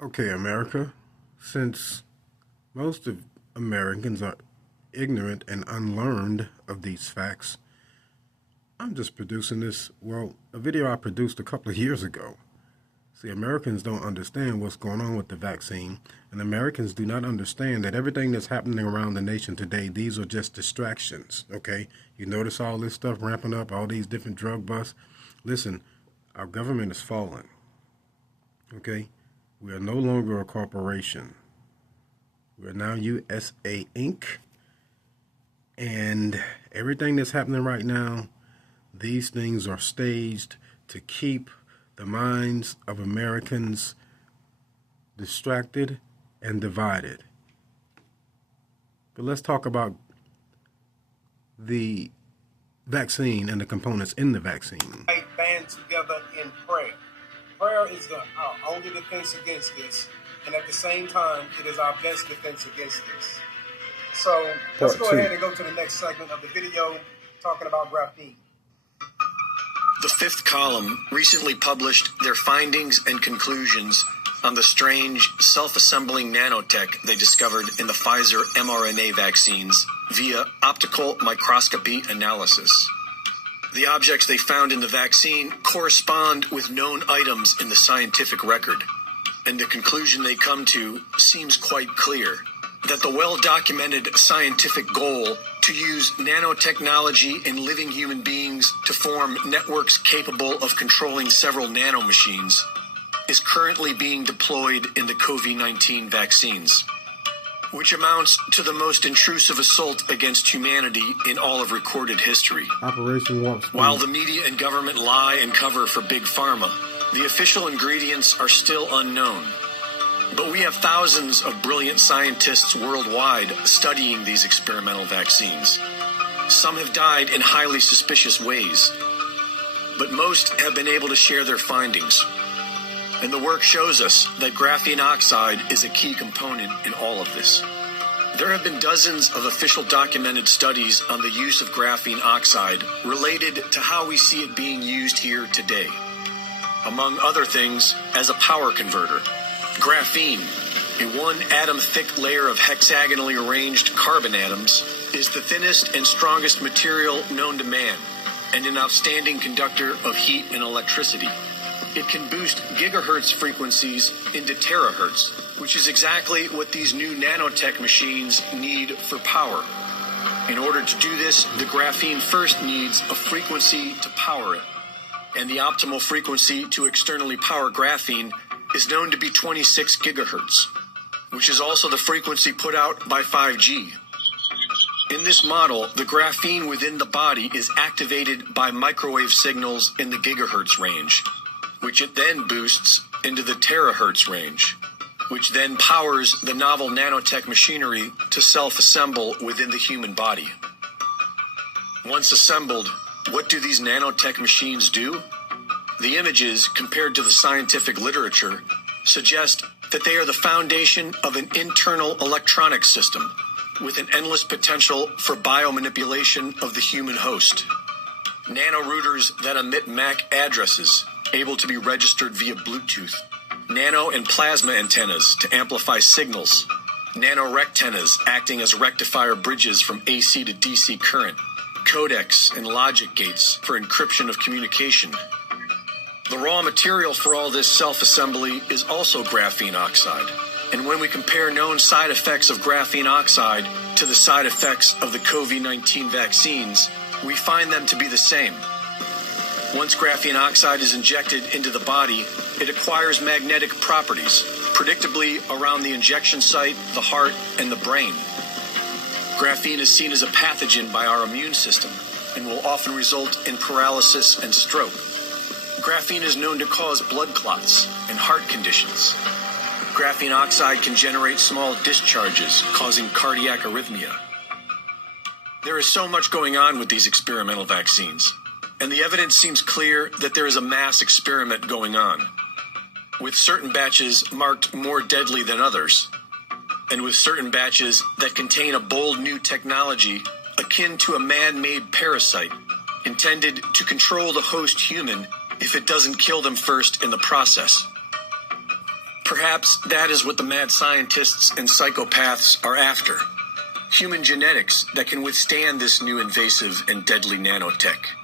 Okay, America, since most of Americans are ignorant and unlearned of these facts, I'm just producing this, a video I produced a couple of years ago. See, Americans don't understand what's going on with the vaccine, and Americans do not understand that everything that's happening around the nation today, these are just distractions, okay? You notice all this stuff ramping up, all these different drug busts. Listen, our government is falling, okay? We are no longer a corporation. We are now USA Inc. And everything that's happening right now, these things are staged to keep the minds of Americans distracted and divided. But let's talk about the vaccine and the components in the vaccine. Band together in prayer. Prayer is our only defense against this, and at the same time, it is our best defense against this. So let's go ahead and go to the next segment of the video talking about graphene. The Fifth Column recently published their findings and conclusions on the strange self-assembling nanotech they discovered in the Pfizer mRNA vaccines via optical microscopy analysis. The objects they found in the vaccine correspond with known items in the scientific record, and the conclusion they come to seems quite clear, that the well-documented scientific goal to use nanotechnology in living human beings to form networks capable of controlling several nanomachines is currently being deployed in the COVID-19 vaccines, which amounts to the most intrusive assault against humanity in all of recorded history. Operation Warp Speed. While the media and government lie and cover for Big Pharma, the official ingredients are still unknown. But we have thousands of brilliant scientists worldwide studying these experimental vaccines. Some have died in highly suspicious ways, but most have been able to share their findings. And the work shows us that graphene oxide is a key component in all of this. There have been dozens of official documented studies on the use of graphene oxide related to how we see it being used here today. Among other things, as a power converter. Graphene, a one-atom-thick layer of hexagonally arranged carbon atoms, is the thinnest and strongest material known to man, and an outstanding conductor of heat and electricity. It can boost gigahertz frequencies into terahertz, which is exactly what these new Nano-Tech machines need for power. In order to do this, the graphene first needs a frequency to power it, and the optimal frequency to externally power graphene is known to be 26 gigahertz, which is also the frequency put out by 5G. In this model, the graphene within the body is activated by microwave signals in the gigahertz range, which it then boosts into the terahertz range, which then powers the novel nanotech machinery to self-assemble within the human body. Once assembled, what do these nanotech machines do? The images, compared to the scientific literature, suggest that they are the foundation of an internal electronic system with an endless potential for biomanipulation of the human host. Nanorouters that emit MAC addresses, able to be registered via Bluetooth. Nano and plasma antennas to amplify signals. Nanorectennas acting as rectifier bridges from AC to DC current. Codecs and logic gates for encryption of communication. The raw material for all this self-assembly is also graphene oxide. And when we compare known side effects of graphene oxide to the side effects of the COVID-19 vaccines, we find them to be the same. Once graphene oxide is injected into the body, it acquires magnetic properties, predictably around the injection site, the heart, and the brain. Graphene is seen as a pathogen by our immune system and will often result in paralysis and stroke. Graphene is known to cause blood clots and heart conditions. Graphene oxide can generate small discharges, causing cardiac arrhythmia. There is so much going on with these experimental vaccines, and the evidence seems clear that there is a mass experiment going on, with certain batches marked more deadly than others, and with certain batches that contain a bold new technology akin to a man-made parasite intended to control the host human if it doesn't kill them first in the process. Perhaps that is what the mad scientists and psychopaths are after. Human genetics that can withstand this new invasive and deadly nanotech.